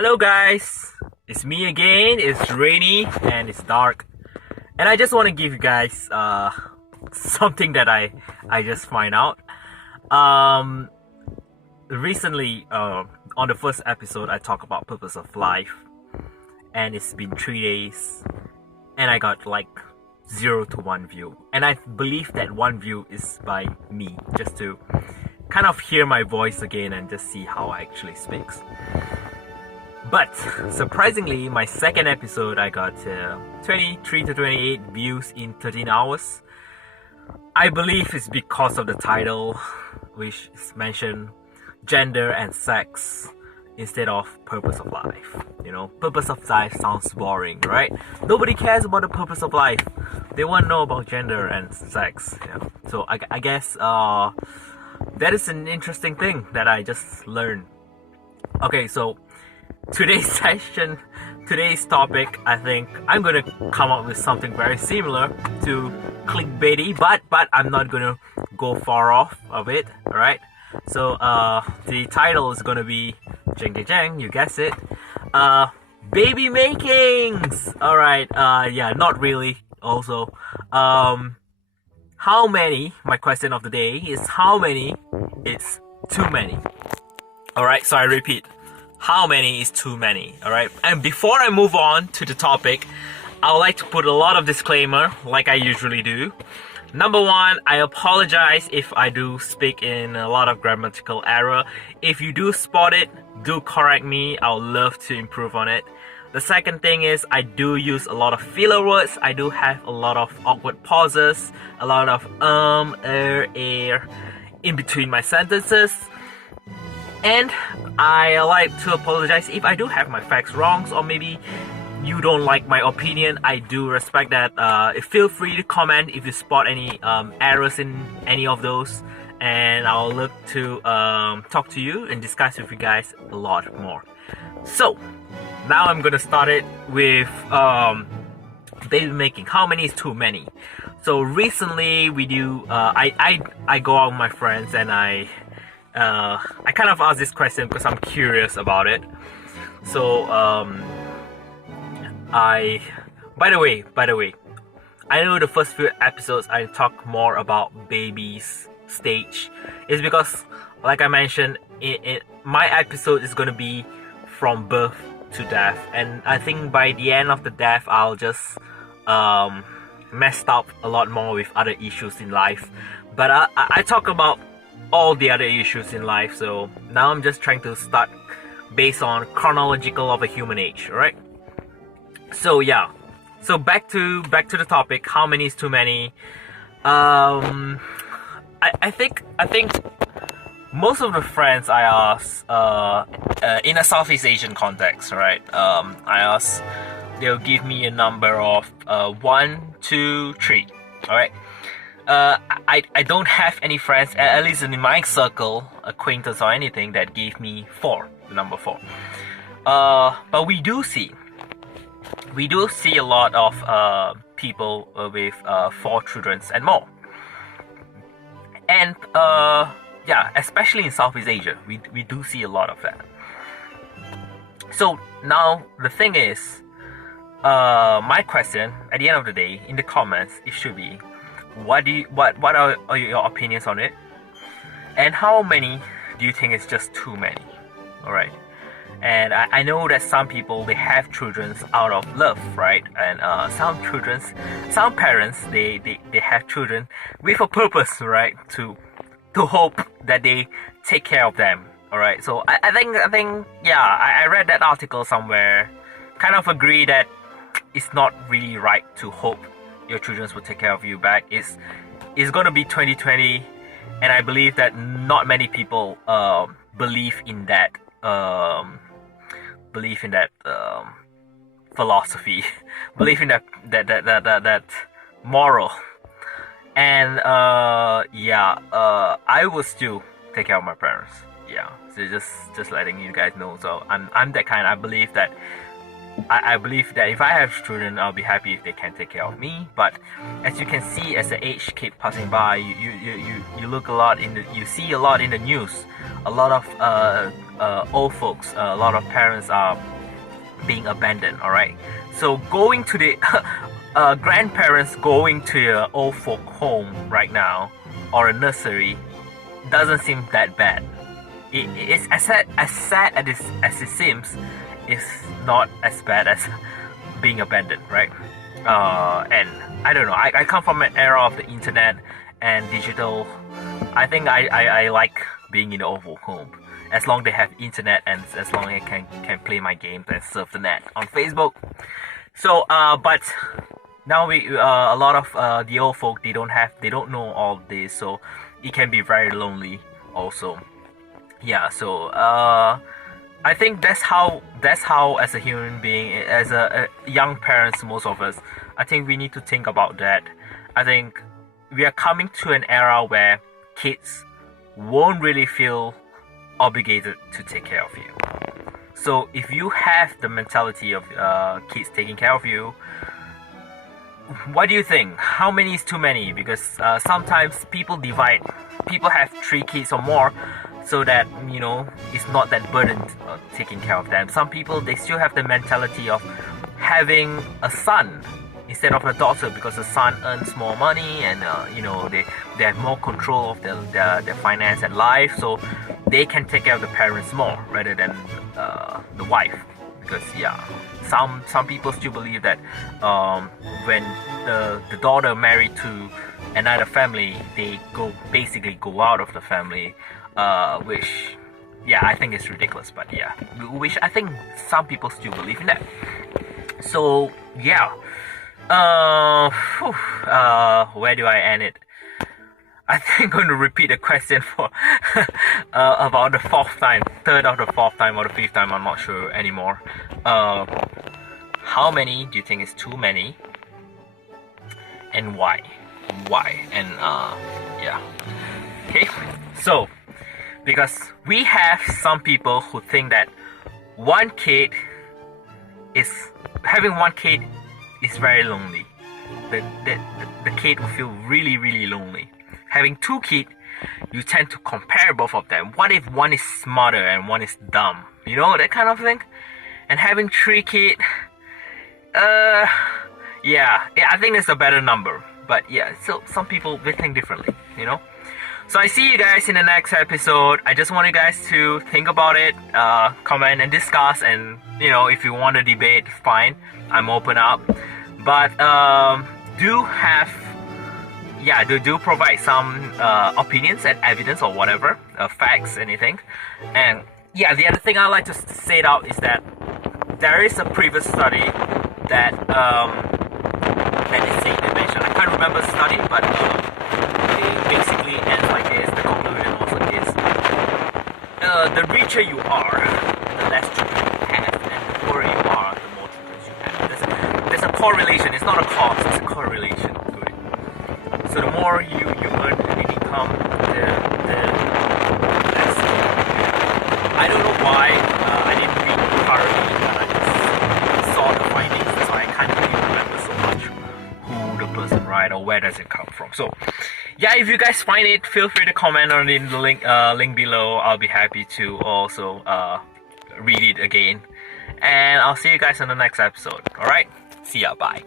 Hello guys, it's me again. It's rainy and it's dark, and I just want to give you guys something that I just find out. Um, Recently, on the first episode, I talked about purpose of life, and it's been 3 days, and I got like 0 to 1 view, and I believe that 1 view is by me, just to kind of hear my voice again and just see how I actually speaks. But surprisingly, my second episode I got 23 to 28 views in 13 hours. I believe it's because of the title, which is mentioned gender and sex instead of purpose of life. Purpose of life sounds boring, right? Nobody cares about the purpose of life. They want to know about gender and sex. So I guess that is an interesting thing that I just learned. Okay, so today's topic, I think I'm gonna come up with something very similar to clickbaity, but I'm not gonna go far off of it. Alright, so the title is gonna be jang jang jang, you guess it, baby makings. Alright, yeah, not really. Also, how many, my question of the day is how many is too many. Alright, so I repeat, how many is too many. Alright, and before I move on to the topic, I would like to put a lot of disclaimer like I usually do. Number one, I apologize if I do speak in a lot of grammatical error. If you do spot it, do correct me. I would love to improve on it. The second thing is I do use a lot of filler words. I do have a lot of awkward pauses, a lot of air in between my sentences. And I like to apologize if I do have my facts wrong, or maybe you don't like my opinion. I do respect that. Feel free to comment if you spot any errors in any of those, and I'll look to talk to you and discuss with you guys a lot more. So now I'm gonna start it with baby making. How many is too many? So recently we do. I go out with my friends and I kind of ask this question because I'm curious about it. So by the way, I know the first few episodes I talk more about baby's stage is because, like I mentioned, my episode is gonna be from birth to death, and I think by the end of the death I'll just messed up a lot more with other issues in life. But I talk about all the other issues in life, so now I'm just trying to start based on chronological of a human age. Alright, so yeah, so back to the topic, how many is too many. I think most of the friends I ask in a Southeast Asian context, right, I ask, they'll give me a number of 1, 2, 3. Alright, I don't have any friends, at least in my circle, acquaintance or anything, that gave me 4, the number 4. But we do see a lot of people with 4 children and more. And yeah, especially in Southeast Asia, we do see a lot of that. So now the thing is, my question at the end of the day in the comments, it should be, what are your opinions on it, and how many do you think is just too many? Alright, and I know that some people, they have children out of love, right, and some parents, they have children with a purpose, right, to hope that they take care of them. Alright, so I think yeah, I read that article somewhere, kind of agree that it's not really right to hope your children will take care of you back. It's gonna be 2020, and I believe that not many people believe in that philosophy, believe in that moral. And yeah, I will still take care of my parents. Yeah, so just letting you guys know. So I'm that kind. I believe that I believe that if I have children, I'll be happy if they can take care of me. But as you can see, as the age keep passing by, you look a lot you see a lot in the news. A lot of old folks, a lot of parents are being abandoned. All right, so going to the grandparents going to an old folk home right now or a nursery doesn't seem that bad. It's as sad as it seems. Is not as bad as being abandoned, right? And I don't know. I come from an era of the internet and digital. I think I like being in the old folk home as long they have internet and as long I can play my games and surf the net on Facebook. So but now a lot of the old folk they don't know all this, so it can be very lonely also. Yeah, so I think that's how as a human being, as a young parents, most of us, I think we need to think about that. I think we are coming to an era where kids won't really feel obligated to take care of you. So if you have the mentality of kids taking care of you, what do you think? How many is too many? Because sometimes people have 3 kids or more, so that it's not that burden taking care of them. Some people they still have the mentality of having a son instead of a daughter because the son earns more money and they have more control of their finance and life, so they can take care of the parents more rather than the wife. Because some people still believe that when the daughter married to another family, they basically go out of the family, which I think is ridiculous, but which I think some people still believe in that. So where do I end it? I think I'm going to repeat the question for about the 4th time, 3rd or the 4th time or the 5th time, I'm not sure anymore. How many do you think is too many, and why? And okay, so because we have some people who think that having one kid is very lonely. The kid will feel really, really lonely. Having 2 kids, you tend to compare both of them. What if one is smarter and one is dumb? That kind of thing. And having 3 kids, I think that's a better number. But so some people they think differently, So I see you guys in the next episode. I just want you guys to think about it, comment and discuss, and if you want to debate, fine, I'm open up. But do provide some opinions and evidence or whatever, facts, anything. And the other thing I like to say out is that there is a previous study that they mentioned. I can't remember the study, but it basically ends like this. The conclusion was like this: the richer you are, the less children you have, and the poorer you are, the more children you have. There's a correlation. It's not a cause. It's a correlation to it. So the more you earn an income, the less. I don't know why. I didn't read thoroughly, but I just saw the findings, so I can't really remember so much who the person write or where does it come from. So if you guys find it, feel free to comment on the link below. I'll be happy to also read it again, and I'll see you guys in the next episode. All right, see ya, bye.